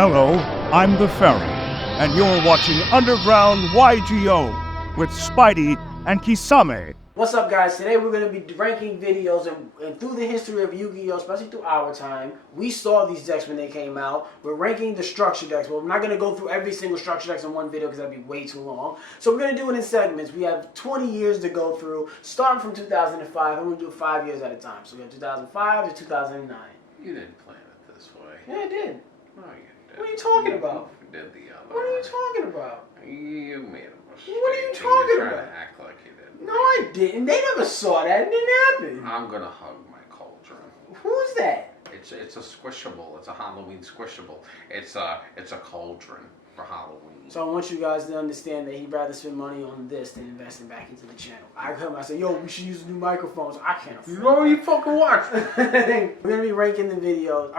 Hello, I'm the Ferry, and you're watching Underground YGO with Spidey and Kisame. What's up, guys? Today we're going to be ranking videos and through the history of Yu-Gi-Oh!, especially through our time. We saw these decks when they came out. We're ranking the structure decks, but we're not going to go through every single structure decks in one video because that'd be way too long. So we're going to do it in segments. We have 20 years to go through, starting from 2005. I'm going to do 5 years at a time. So we have 2005 to 2009. You didn't plan it this way. Yeah, I did. No, you did. What are you talking about? You did the other What are you way. talking about? You made a mistake. What are you and talking you're about? trying to act like you did. No, I didn't. They never saw that. It didn't happen. I'm gonna hug my cauldron. Who's that? It's a squishable. It's a Halloween squishable. It's a cauldron for Halloween. So I want you guys to understand that he'd rather spend money on this than investing back into the channel. I come and I say, yo, we should use new microphones. I can't afford No, you fucking watch. We're going to be ranking the videos.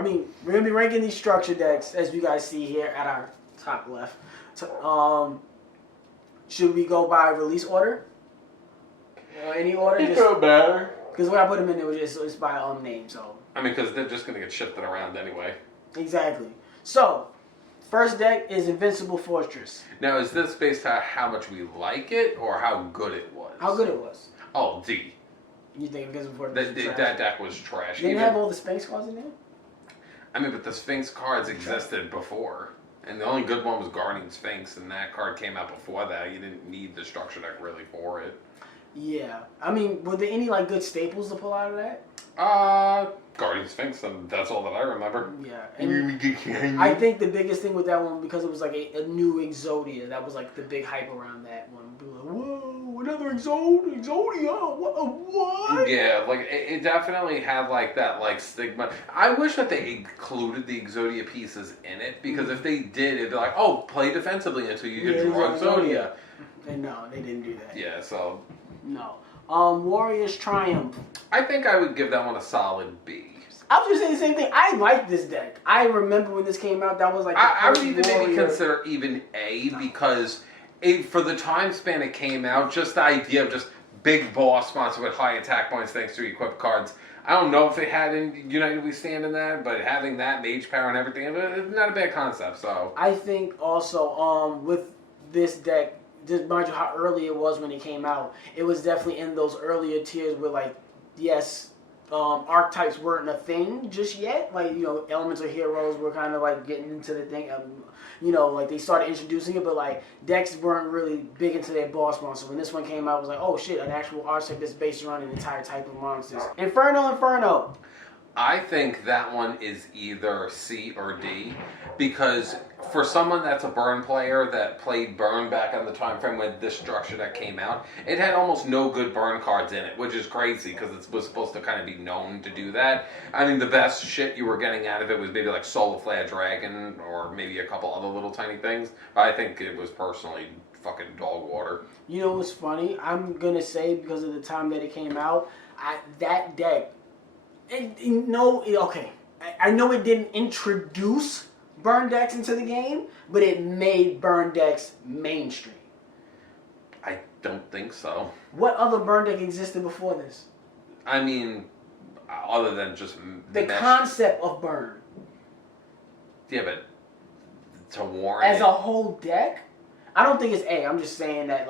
We're going to be ranking these structure decks, as you guys see here at our top left. So, should we go by release order? Any order? It don't matter. Because when I put them in there, it's by name, so. I mean, because they're just gonna get shifted around anyway. Exactly. So, first deck is Invincible Fortress. Now, is this based on how much we like it or how good it was? How good it was. Oh, D. You think Invincible Fortress was trash? That deck was trash. Didn't it have all the Sphinx cards in there? I mean, but the Sphinx cards existed before. And the only good one was Guardian Sphinx, and that card came out before that. You didn't need the structure deck really for it. Yeah. I mean, were there any good staples to pull out of that? Guardian Sphinx, and that's all that I remember. Yeah. And I think the biggest thing with that one, because it was like a new Exodia, that was like the big hype around that one. People were like, whoa, another Exodia? What? Yeah, like it definitely had like that stigma. I wish that they included the Exodia pieces in it, because if they did, it'd be like, oh, play defensively until you can draw Exodia. And no, they didn't do that. Yeah, so. No. Warriors Triumph. I think I would give that one a solid B. I was just saying the same thing. I like this deck. I remember when this came out, that was like I would even maybe consider even A, because for the time span it came out, just the idea of just big boss monster with high attack points thanks to equip cards. I don't know if they had in United We Stand in that, but having that mage power and everything, it's not a bad concept. So I think also with this deck, just mind you how early it was when it came out, it was definitely in those earlier tiers where yes, archetypes weren't a thing just yet. Elements of heroes were kind of getting into the thing. They started introducing it, but decks weren't really big into their boss monster. When this one came out, it was like, oh shit, an actual archetype that's based around an entire type of monsters. Inferno. I think that one is either C or D, because for someone that's a burn player that played burn back on the time frame when this structure that came out, it had almost no good burn cards in it, which is crazy because it was supposed to kind of be known to do that. I mean, the best shit you were getting out of it was maybe Solar Flare Dragon or maybe a couple other little tiny things. I think it was personally fucking dog water. You know what's funny? I'm gonna say, because of the time that it came out, that deck. Okay. I know it didn't introduce burn decks into the game, but it made burn decks mainstream. I don't think so. What other burn deck existed before this? I mean, other than just the concept of burn. Yeah, but to warn as a whole deck, I don't think it's A. I'm just saying that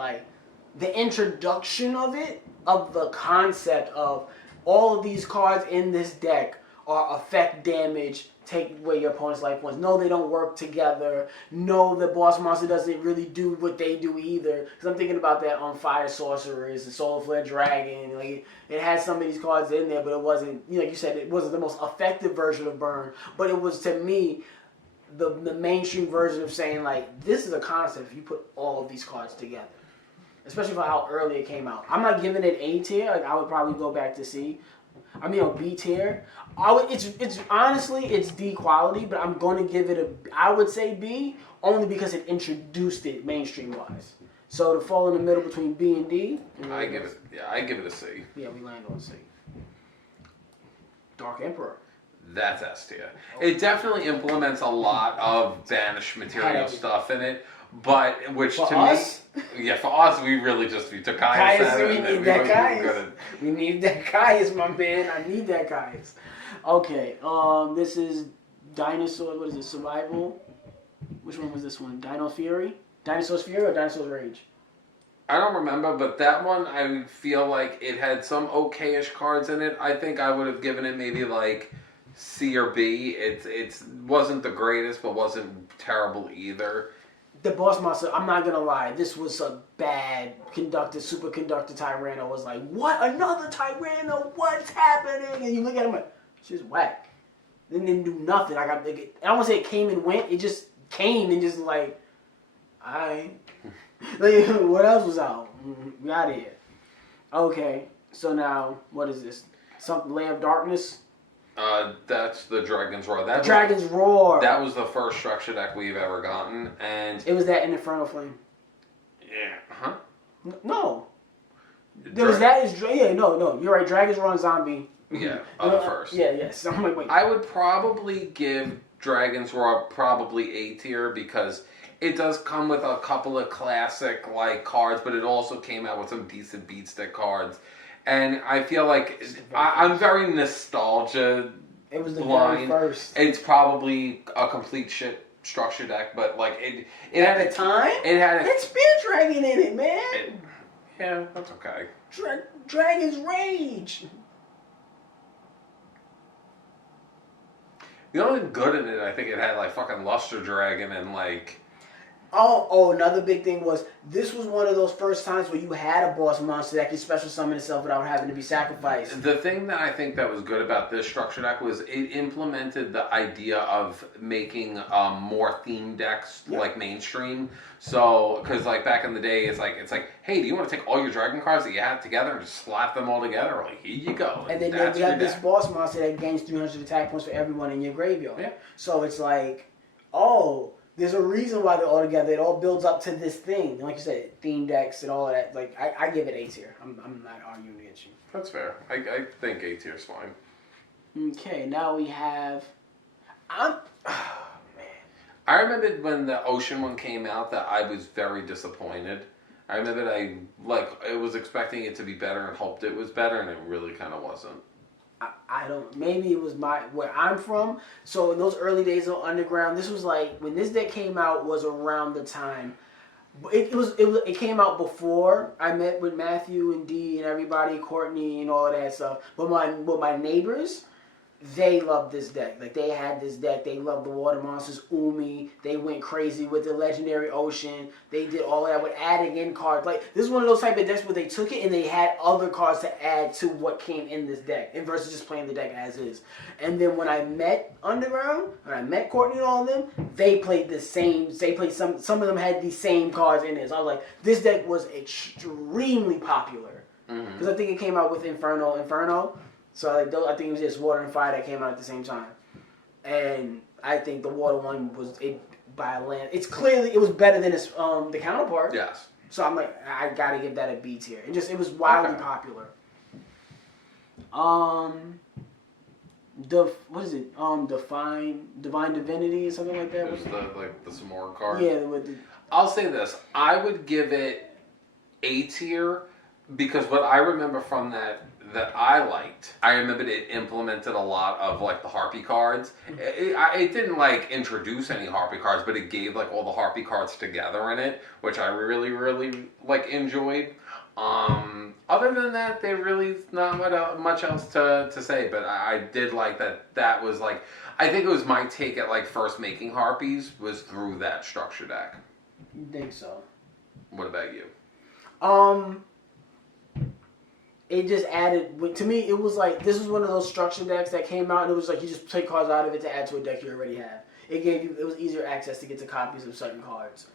the introduction of it, of the concept of all of these cards in this deck are affect damage, take away your opponent's life points. No, they don't work together. No, the boss monster doesn't really do what they do either. Because I'm thinking about that on Fire Sorcerers and Solar Flare Dragon. It had some of these cards in there, but it wasn't, like you said, it wasn't the most effective version of Burn. But it was, to me, the mainstream version of saying, this is a concept if you put all of these cards together. Especially for how early it came out. I'm not giving it A tier. I would probably go back to C. B tier. It's honestly, it's D quality, but I'm going to give it I would say B, only because it introduced it mainstream wise. So to fall in the middle between B and D. I give it a C. Yeah, we land on C. Dark Emperor. That's S tier. It definitely implements a lot of banished material stuff in it. But, which for to us? me, yeah, for us, we took Caius out of it. We need that Caius. We need that Caius, my man. I need that Caius. Okay, this is Dinosaur, what is it? Survival. Which one was this one? Dino Fury. Dinosaur's Fury or Dinosaur's Rage? I don't remember, but that one I feel like it had some okayish cards in it. I think I would have given it maybe like C or B. It wasn't the greatest, but wasn't terrible either. The boss monster, I'm not gonna lie, this was a bad superconductor Tyranno. Was like, what? Another Tyranno? What's happening? And you look at him like, she's whack. Then didn't do nothing. I don't want to say it came and went. It just came and just like, alright. Like, what else was out? We out of here. Okay, so now, what is this? Something Lair of Darkness? That's the Dragon's Roar. Dragon's Roar. That was the first structure deck we've ever gotten, and it was that in Inferno Flame. Yeah, huh? No. There was that is no. You're right. Dragon's Roar and Zombie. Yeah, the first. Yeah, yes. I'm like, wait. I would probably give Dragon's Roar probably A tier because it does come with a couple of classic like cards, but it also came out with some decent beat stick cards. And I feel like I'm very nostalgia. It was the blind. very first. It's probably a complete shit structure deck, but like it at had the time. It had a Spear Dragon in it, man. Yeah, that's okay. Dragon's Rage. The only good in it, I think it had like fucking Luster Dragon and like. Oh, another big thing was this was one of those first times where you had a boss monster that could special summon itself without having to be sacrificed. The thing that I think that was good about this structure deck was it implemented the idea of making more theme decks like mainstream. So, because like back in the day, it's like, hey, do you want to take all your dragon cards that you have together and just slap them all together? Like, here you go. And then you have this boss monster that gains 300 attack points for everyone in your graveyard. Yeah. So it's like, oh. There's a reason why they're all together. It all builds up to this thing. And like you said, theme decks and all of that. Like I give it A tier. I'm not arguing against you. That's fair. I think A tier is fine. Okay, now we have. Man. I remember when the Ocean one came out that I was very disappointed. I remember I was expecting it to be better and hoped it was better, and it really kind of wasn't. I don't. Maybe it was where I'm from. So in those early days of Underground, this was like when this deck came out was around the time. It came out before I met with Matthew and Dee and everybody, Courtney and all of that stuff. But my neighbors, they loved this deck. Like they had this deck. They loved the water monsters, Umi. They went crazy with the legendary Ocean. They did all of that with adding in cards. Like this is one of those type of decks where they took it and they had other cards to add to what came in this deck, and versus just playing the deck as is. And then when I met Underground, when I met Courtney and all of them, they played the same. They played some of them had the same cards in it. So I was like, this deck was extremely popular because I think it came out with Inferno. So I think it was just Water and Fire that came out at the same time, and I think the Water one was by a land. It was better than its the counterpart. Yes. So I'm like, I gotta give that a B tier. It was wildly popular. What is it? Divine Divinity or something like that. It was the Simorgh card. Yeah. I'll say this: I would give it A tier because what I remember from that I liked. I remembered it implemented a lot of like the harpie cards. It didn't like introduce any harpie cards, but it gave like all the harpie cards together in it, which I really, really like enjoyed. Other than that, there really is not much else to say, but I did like that. That was like, I think it was my take at like first making harpies was through that structure deck. You think so? What about you? It just added, to me, it was like, this was one of those structure decks that came out and it was like you just take cards out of it to add to a deck you already have. It was easier access to get to copies of certain cards.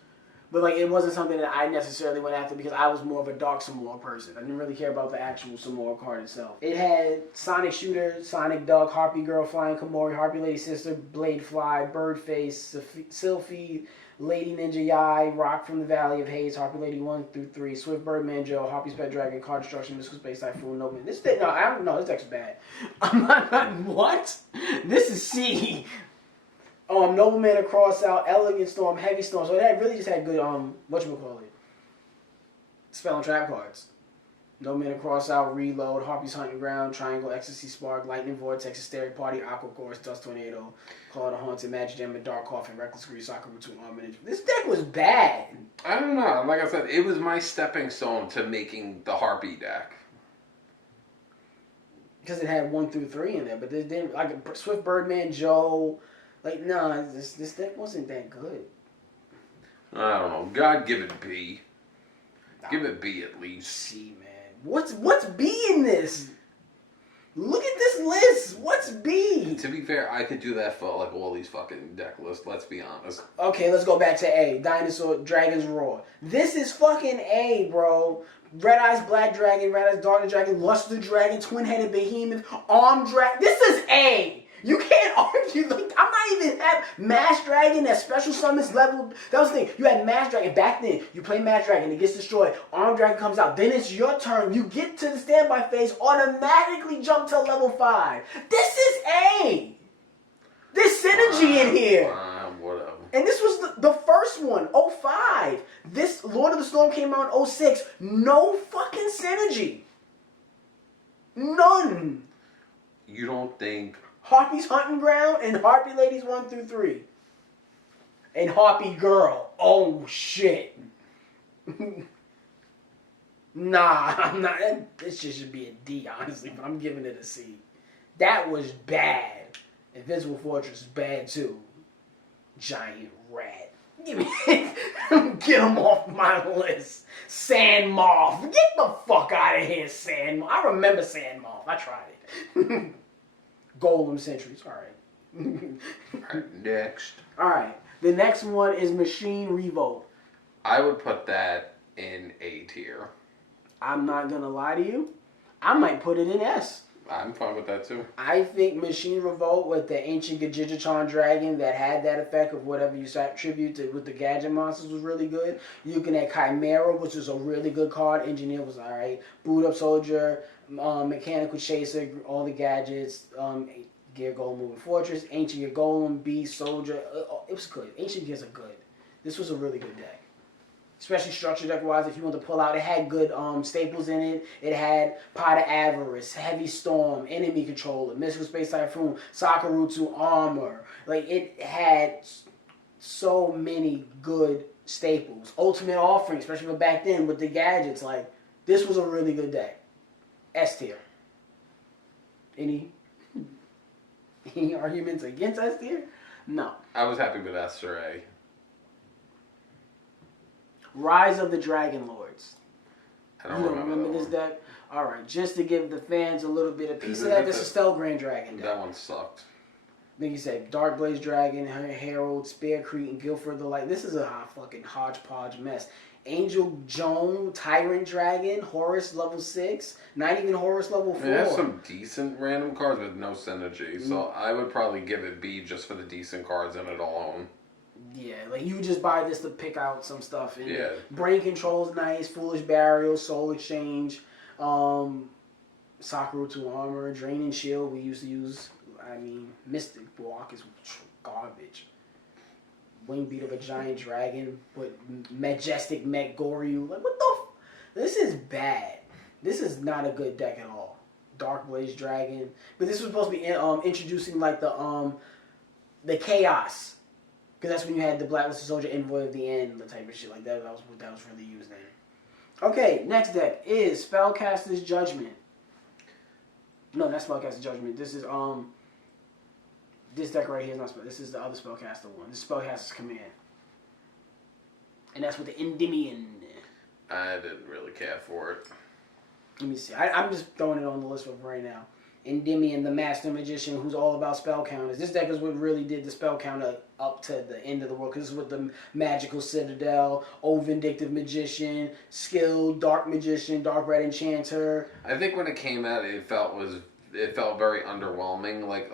But like, it wasn't something that I necessarily went after because I was more of a Dark Simorgh person. I didn't really care about the actual Simorgh card itself. It had Sonic Shooter, Sonic Duck, Harpy Girl, Flying Komori, Harpy Lady Sister, Blade Fly, Birdface, Sylphie, Lady Ninja Yai, Rock from the Valley of Haze, Harpy Lady 1 through 3, Swift Bird Manjo, Harpy's Pet Dragon, Card Destruction, Mystical Space Typhoon, No Man. This deck's bad. I'm not, what? This is C. Nobleman Across Out, Elegant Storm, Heavy Storm. So that really just had good, whatchamacallit, spell and trap cards. No Mana Cross Out, Reload, Harpie's Hunting Ground, Triangle, Ecstasy Spark, Lightning Vortex, Hysteric Party, Aqua Course, Dust Tornado, Claw the Haunted, Magic Gem, Dark Coffin, Reckless Grease, Sakura 2 Armament. This deck was bad. I don't know. Like I said, it was my stepping stone to making the Harpie deck. Because it had 1 through 3 in there, but this didn't, like Swift Birdman, Joe, like, nah, this deck wasn't that good. I don't know. God, give it B. Give it B at least. C, man. What's B in this? Look at this list. What's B? To be fair, I could do that for like all these fucking deck lists. Let's be honest. Okay, let's go back to A. Dinosaur, Dragon's Roar. This is fucking A, bro. Red Eyes Black Dragon, Red Eyes Dark Dragon, Luster Dragon, Twin-Headed Behemoth, Arm Dragon. This is A. You can't argue. Like, I'm not even have Mass Dragon that special summons level. That was the thing. You had Mass Dragon back then. You play Mass Dragon, it gets destroyed. Arm Dragon comes out. Then it's your turn. You get to the standby phase, automatically jump to level 5. This is A. There's synergy in here. Whatever. And this was the first one, 05. This Lord of the Storm came out in 06. No fucking synergy. None. You don't think Harpie's Hunting Ground and Harpie Ladies 1 through 3. And Harpie Girl. Oh, shit. Nah, I'm not. This shit should be a D, honestly, but I'm giving it a C. That was bad. Invincible Fortress is bad, too. Giant Rat. Give me get him off my list. Sand Moth. Get the fuck out of here, Sand Moth. I remember Sand Moth. I tried it. Golem Sentries. All right. next? All right. The next one is Machine Revolt. I would put that in A tier. I'm not going to lie to you. I might put it in S. I'm fine with that too. I think Machine Revolt with the ancient Gajigachon dragon that had that effect of whatever you attribute to with the gadget monsters was really good. You can add Chimera, which is a really good card. Engineer was alright. Boot Up Soldier, Mechanical Chaser, all the gadgets, Gear Golem Moving Fortress, Ancient Gear Golem, Beast, Soldier. It was good. Ancient Gears are good. This was a really good deck. Especially structure deck wise, if you want to pull out, it had good staples in it. It had Pot of Avarice, Heavy Storm, Enemy Controller, Mystical Space Typhoon, Sakurutsu Armor. Like, it had so many good staples. Ultimate Offering, especially for back then with the gadgets. Like, this was a really good deck. S tier. Any arguments against S tier? No. I was happy with S or A. Rise of the Dragon Lords. I don't You don't remember this deck? Alright, just to give the fans a little bit of piece of that, this is Felgrand Dragon deck. That one sucked. Then you said Dark Blaze Dragon, Herald, Spear Creek, and Guilford the Light. This is a fucking hodgepodge mess. Angel Joan, Tyrant Dragon, Horus level 6, not even Horus level 4. It has some decent random cards with no synergy, so I would probably give it B just for the decent cards in it alone. Yeah, like you just buy this to pick out some stuff. And yeah. Brain Control's nice, Foolish Burial, Soul Exchange, Sakurutsu Armor, Draining Shield we used to use. I mean, Mystic Block is garbage. Wingbeat of a Giant Dragon, but Majestic Mech Goryu. Like, what the this is bad. This is not a good deck at all. Dark Blaze Dragon. But this was supposed to be introducing like the Chaos. Because that's when you had the Blacklisted Soldier Envoy of the End, the type of shit like that. That was what that was really used in. Okay, next deck is Spellcaster's Judgment. No, not Spellcaster's Judgment. This is this deck right here is not Spell. This is the other Spellcaster one. This is Spellcaster's Command. And that's with the Endymion. I didn't really care for it. Let me see. I'm just throwing it on the list for right now. Endymion, the Master Magician, who's all about spell counters. This deck is what really did the spell counter up to the end of the world. Because this is with the Magical Citadel, Old Vindictive Magician, Skilled, Dark Magician, Dark Red Enchanter. I think when it came out, it felt very underwhelming. Like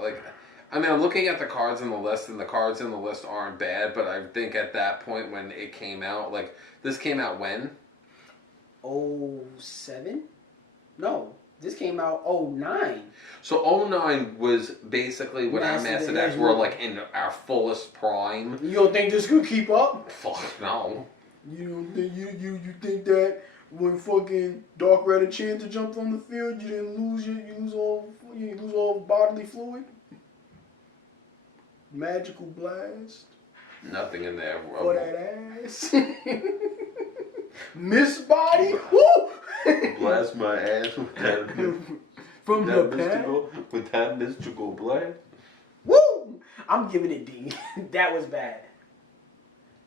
I mean, I'm looking at the cards in the list, and the cards in the list aren't bad. But I think at that point when it came out, like this came out when? 07? No. This came out 09. So 09 was basically when our Master decks were like in our fullest prime. You don't think this could keep up? Fuck no. You don't think you think that when fucking Dark Red Enchanter jumped on the field, you didn't lose you lose all bodily fluid. Magical blast. Nothing in there. For that ass. Miss Body. Woo! Blast my ass with that, From the mystical blast. Woo! I'm giving it D. That was bad.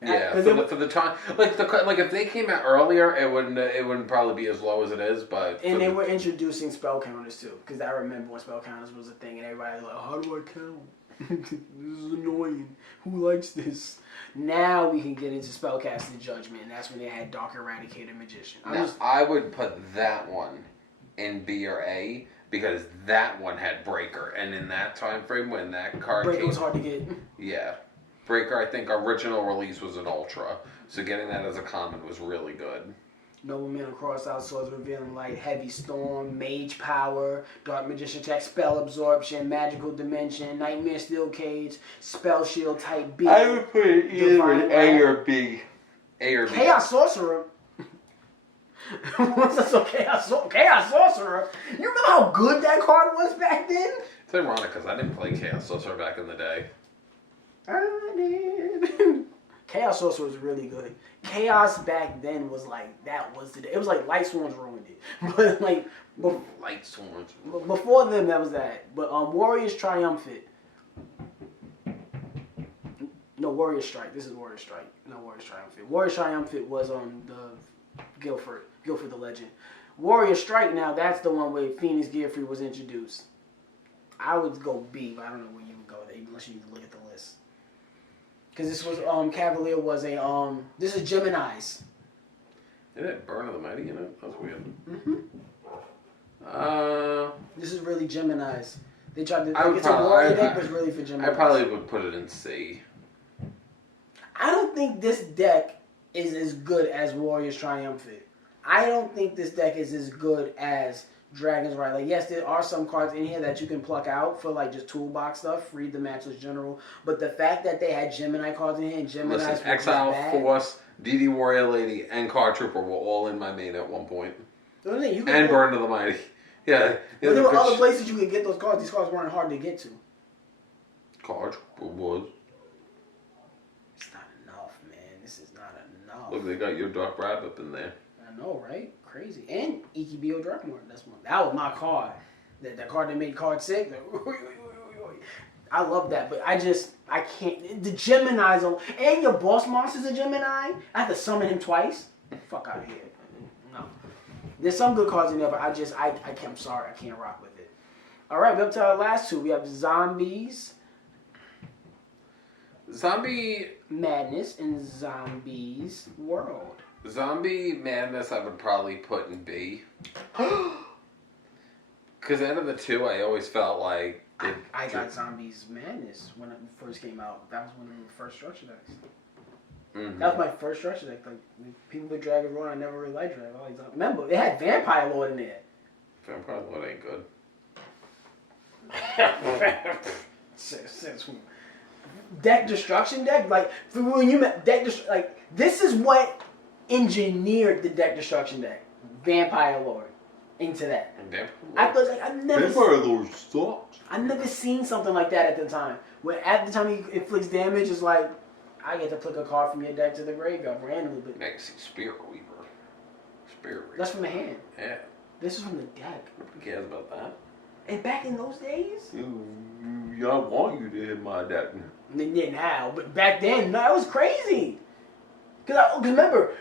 Yeah, for the time, like if they came out earlier, it wouldn't probably be as low as it is. But they were introducing spell counters too, because I remember when spell counters was a thing, and everybody was like, "How do I count? This is annoying. Who likes this?" Now we can get into Spellcaster Judgment, and that's when they had Dark Eradicator Magician. I would put that one in B or A because that one had Breaker, and in that time frame when that card Breaker was hard to get. Yeah. Breaker, I think, original release was an Ultra, so getting that as a common was really good. Nobleman across out swords revealing light, heavy storm, mage power, dark magician attack, spell absorption, magical dimension, nightmare steel cage, spell shield type B. I would put it either in A or B. A or B. Chaos sorcerer. What's that? So Chaos sorcerer. You remember how good that card was back then? It's ironic because I didn't play Chaos Sorcerer back in the day. I did. Chaos Sorcerer was really good. Chaos back then was like, that was the day. It was like Light Swarms ruined it. But like, Light Swarms. Before them, that was that. But Warriors Triumphant. No, Warrior Strike. This is Warrior Strike. No, Warriors Triumphant. Warriors Triumphant was on the Guilford the Legend. Warrior Strike, now that's the one where Phoenix Gearfree was introduced. I would go B, but I don't know where you would go there unless you look at the list. Because this was, Cavalier was a, this is Gemini's. It had Burn of the Mighty in it? That's weird. This is really Gemini's. They tried to, it's a warrior deck, but it's really for Gemini's. I probably would put it in C. I don't think this deck is as good as Warriors Triumphant. I don't think this deck is as good as Dragon's Right. Like, yes, there are some cards in here that you can pluck out for, like, just toolbox stuff. Read the Matchless General. But the fact that they had Gemini cards in here and Gemini's Listen, Exile, Force, DD Warrior Lady, and Card Trooper were all in my main at one point. And Burn of the Mighty. Yeah. But there were other places you could get those cards. These cards weren't hard to get to. Card Trooper was. It's not enough, man. This is not enough. Look, they got your Dark Ride up in there. I know, right? Crazy. And Ikebio Drakmor. That was my card. That card that made card sick. I love that, but I can't. The Gemini's on, and your boss monster's a Gemini. I have to summon him twice. Fuck out of here. No. There's some good cards in there, but I can't, I'm sorry, I can't rock with it. All right, we're up to our last two. We have Zombies. Zombie Madness and Zombies World. Zombie Madness I would probably put in B. Because out of the two, I always felt like... I got Zombies Madness when it first came out. That was one of the first structure decks. Mm-hmm. That was my first structure deck. Like, people with Dragon Lord, I never really liked Dragon Lord. Remember, it had Vampire Lord in there. Vampire Lord ain't good. Deck destruction deck? Like, when you met deck destruction... Like, this is what engineered the deck destruction deck. Vampire Lord. Into that. I was like, Vampire Lord sucks. I've never seen something like that at the time. Where at the time he inflicts damage, it's like, I get to flick a card from your deck to the graveyard randomly. But Next, Spirit Weaver. Spirit Weaver. That's from the hand. Yeah. This is from the deck. Who cares about that? And back in those days? I want you to hit my deck. Yeah, now. But back then, no, it was crazy. Because remember,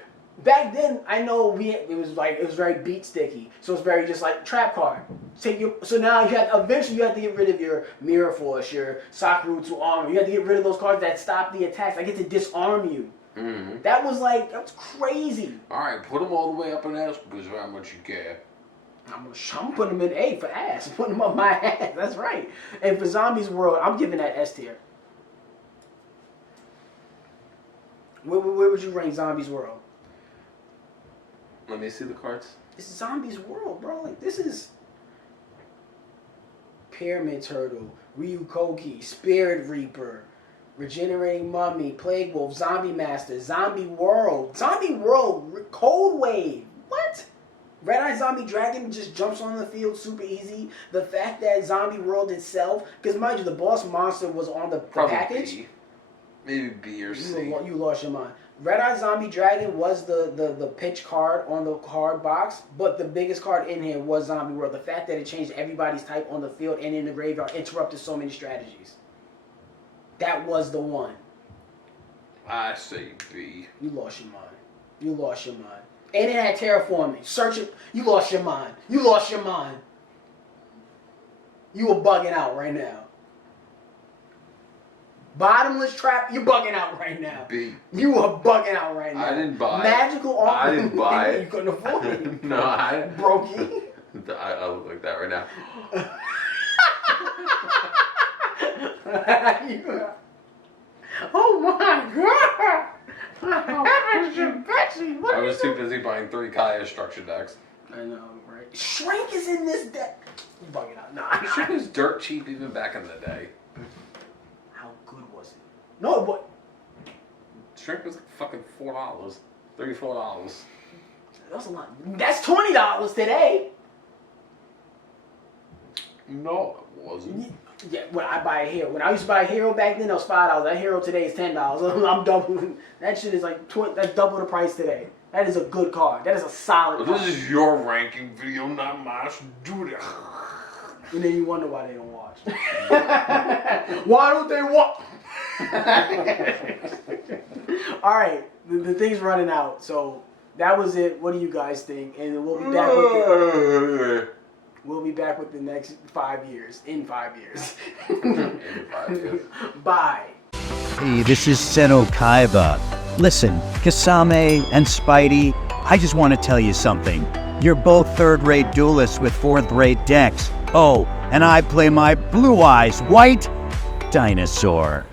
back then, I know it was very beat sticky. So it's very just like trap card. So now eventually you have to get rid of your Mirror Force, your Sakura to Armor. You have to get rid of those cards that stop the attacks. I get to disarm you. Mm-hmm. That was crazy. Alright, put them all the way up in ass because of how much you care. I'm putting them in A for ass. I'm putting them up my ass. That's right. And for Zombies World, I'm giving that S tier. Where would you rank Zombies World? Let me see the cards. It's Zombies World, bro. Like, this is Pyramid Turtle, Ryukoki, Spirit Reaper, Regenerating Mummy, Plague Wolf, Zombie Master, Zombie World, Cold Wave. What? Red-Eye Zombie Dragon just jumps on the field super easy. The fact that Zombie World itself, because mind you, the boss monster was on the package. B. Maybe B or C. You lost your mind. Red-Eye Zombie Dragon was the pitch card on the card box, but the biggest card in here was Zombie World. The fact that it changed everybody's type on the field and in the graveyard interrupted so many strategies. That was the one. I say B. You lost your mind. You lost your mind. And it had terraforming. Search it. You lost your mind. You lost your mind. You were bugging out right now. Bottomless trap, you're bugging out right now. B. You are bugging out right now. I didn't buy it. Magical art. I didn't buy it. You couldn't afford it. No, I Brokey. I look like that right now. Oh my god! I was too busy buying 3 Kaya structure decks. I know, right? Shrink is in this deck. You bugging out. Nah. Shrink was dirt cheap even back in the day. How good was it? No, what? Shrink was fucking $4. $34. That's a lot. That's $20 today. No, it wasn't. Yeah, when I buy a hero. When I used to buy a hero back then, it was $5. That hero today is $10. I'm doubling. That shit is like that's double the price today. That is a good card. That is a solid card. This is your ranking video, not mine. Do that. And then you wonder why they don't watch. Why don't they watch? All right, the thing's running out. So that was it. What do you guys think? And we'll be back with We'll be back with the next 5 years. In 5 years. In 5 years. Bye. Hey, this is Seno Kaiba. Listen, Kisame and Spidey, I just want to tell you something. You're both third-rate duelists with fourth-rate decks. Oh, and I play my Blue Eyes White Dinosaur.